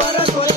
para coração.